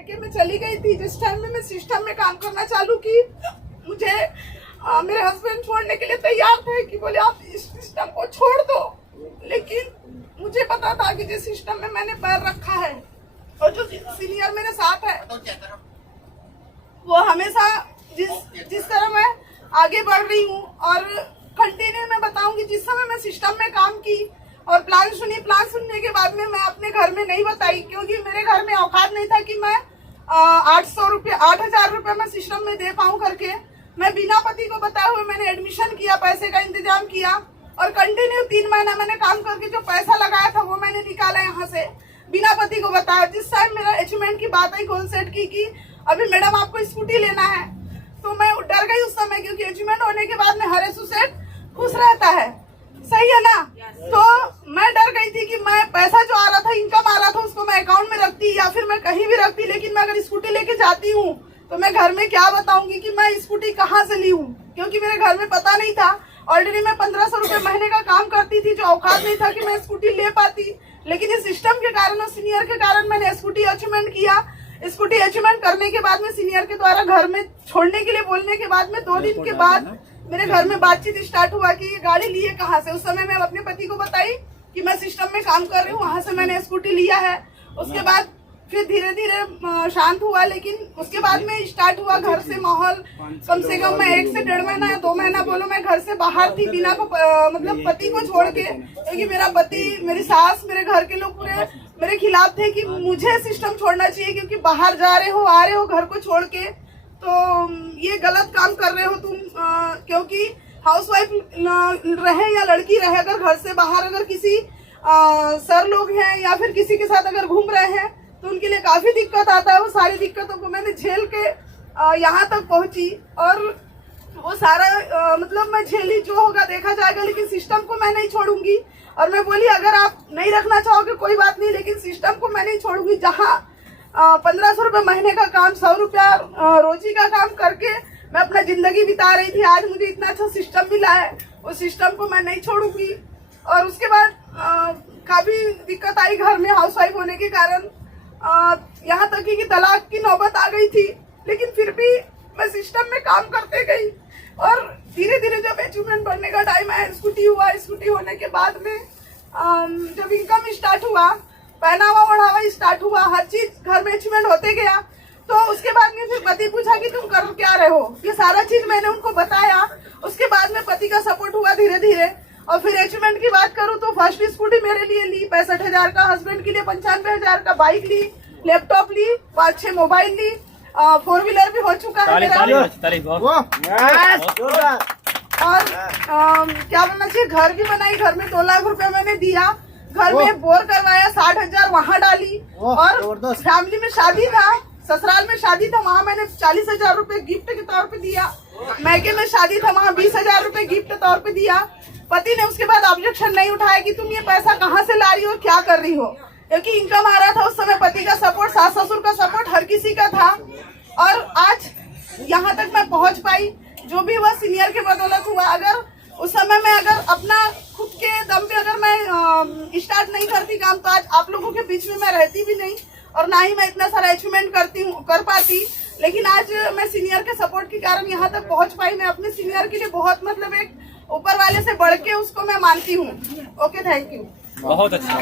मैके में चली गई थी जिस टाइम में मैं सिस्टम में काम करना चालू की। मुझे मेरे हस्बैंड छोड़ने के लिए तैयार थे कि बोले आप इस सिस्टम को छोड़ दो, लेकिन मुझे पता था कि जिस सिस्टम में मैंने पैर रखा है और जो सीनियर मेरे साथ है वो हमेशा जिस तरह मैं आगे बढ़ रही हूँ और कंटिन्यू मैं बताऊंगी। जिस समय मैं सिस्टम में काम की और प्लान सुनने के बाद में मैं अपने घर में नहीं बताई, क्योंकि मेरे घर में औकात नहीं था कि मैं 8,000 रुपये मैं सिस्टम में दे पाऊँ करके। मैं बिना पति को बताए हुए मैंने एडमिशन किया, पैसे का इंतजाम किया और कंटिन्यू 3 महीना मैंने काम करके जो पैसा लगाया था वो मैंने निकाला यहाँ से बिना पति को बताया। जिस टाइम मेरा अचीवमेंट की बात आई गोल सेट की कि अभी मैडम आपको स्कूटी लेना है, तो मैं डर गई उस समय, क्योंकि अचीवमेंट होने के बाद में हर एक सेट खुश रहता है, सही है ना। तो मैं डर गई थी कि मैं पैसा जो आ रहा था, इनकम आ रहा था, उसको मैं अकाउंट में रखती या फिर मैं कहीं भी रखती, लेकिन मैं अगर स्कूटी लेके जाती हूँ तो मैं घर में क्या बताऊंगी कि मैं स्कूटी कहाँ से ली हूँ, क्योंकि मेरे घर में पता नहीं था। ऑलरेडी मैं 1500 रुपये महीने का काम करती थी, जो औकात नहीं था कि मैं स्कूटी ले पाती, लेकिन इस सिस्टम के कारण और सीनियर के कारण मैंने स्कूटी अचीवमेंट किया। स्कूटी अचीवमेंट करने के बाद में सीनियर के द्वारा घर में छोड़ने के लिए बोलने के बाद में 2 दिन के बाद मेरे घर में बातचीत स्टार्ट हुआ कि ये गाड़ी लिए कहाँ से। उस समय मैं अपने पति को बताई कि मैं सिस्टम में काम कर रही हूँ, वहां से मैंने स्कूटी लिया है। उसके बाद फिर धीरे धीरे शांत हुआ, लेकिन उसके बाद में स्टार्ट हुआ घर से माहौल। कम से कम मैं 1 से 1.5 महीना या 2 महीना बोलो मैं घर से बाहर थी बिना को मतलब पति को छोड़ के, क्योंकि मेरा पति, मेरी सास, मेरे घर के लोग पूरे मेरे खिलाफ थे कि मुझे सिस्टम छोड़ना चाहिए, क्योंकि बाहर जा रहे हो, आ रहे हो घर को छोड़ के, तो ये गलत काम कर रहे हो तुम। क्योंकि हाउसवाइफ रहे या लड़की रहे, अगर घर से बाहर अगर किसी सर लोग हैं या फिर किसी के साथ अगर घूम रहे हैं तो उनके लिए काफी दिक्कत आता है। वो सारी दिक्कतों को मैंने झेल के यहाँ तक पहुंची और वो सारा मतलब मैं झेली, जो होगा देखा जाएगा, लेकिन सिस्टम को मैं नहीं छोड़ूंगी। और मैं बोली अगर आप नहीं रखना चाहोगे कोई बात नहीं, लेकिन सिस्टम को मैं नहीं छोड़ूंगी। जहाँ 1500 रुपये महीने का काम, 100 रुपया रोजी का काम करके मैं अपना जिंदगी बिता रही थी, आज मुझे इतना अच्छा सिस्टम मिला है, उस सिस्टम को मैं नहीं छोड़ूंगी। और उसके बाद काफी दिक्कत आई घर में हाउसवाइफ होने के कारण, यहाँ तक कि तलाक की नौबत आ गई थी, लेकिन फिर भी मैं सिस्टम में काम करते गई। और धीरे धीरे जब अचीवमेंट बढ़ने का टाइम आया, स्कूटी हुआ, स्कूटी होने के बाद में जब इनकम स्टार्ट हुआ, पहनावा ओढ़ावा स्टार्ट हुआ, हर चीज घर में अचीवमेंट होते गया, तो उसके बाद में फिर पति पूछा कि तुम कर क्या रहे हो, ये सारा चीज मैंने उनको बताया। उसके बाद में पति का सपोर्ट हुआ धीरे धीरे। और फिर अचीवमेंट की बात करूँ तो फर्स्ट स्कूटी मेरे लिए ली 65,000 का, हस्बैंड के लिए 95,000 का, बाइक ली, लैपटॉप ली, 5-6 मोबाइल ली, 4 व्हीलर भी हो चुका है मेरा। और क्या बोलना चाहिए, घर भी बनाई, घर में 2 लाख रुपए मैंने दिया, घर में बोर करवाया, 60,000 वहाँ डाली। और फैमिली में शादी था, ससुराल में शादी था, वहाँ मैंने 40,000 रुपए गिफ्ट के तौर पे दिया। मैके में शादी था, वहाँ 20,000 रुपए गिफ्ट के तौर पे दिया। पति ने उसके बाद ऑब्जेक्शन नहीं उठाया कि तुम ये पैसा कहाँ से ला रही हो, क्या कर रही हो, क्योंकि इनकम आ रहा था उस समय। पति का सपोर्ट, सास ससुर का सपोर्ट हर किसी का था। और आज यहाँ तक मैं पहुँच पाई, जो भी हुआ सीनियर के बदौलत हुआ। अगर उस समय में अगर अपना खुद के दम पे अगर मैं स्टार्ट नहीं करती काम, तो आज आप लोगों के बीच में मैं रहती भी नहीं और ना ही मैं इतना सारा अचीवमेंट कर पाती। लेकिन आज मैं सीनियर के सपोर्ट के कारण यहाँ तक पहुँच पाई। मैं अपने सीनियर के लिए बहुत मतलब एक ऊपर वाले से बढ़ के उसको मैं मानती हूँ। Okay, thank you. बहुत अच्छा।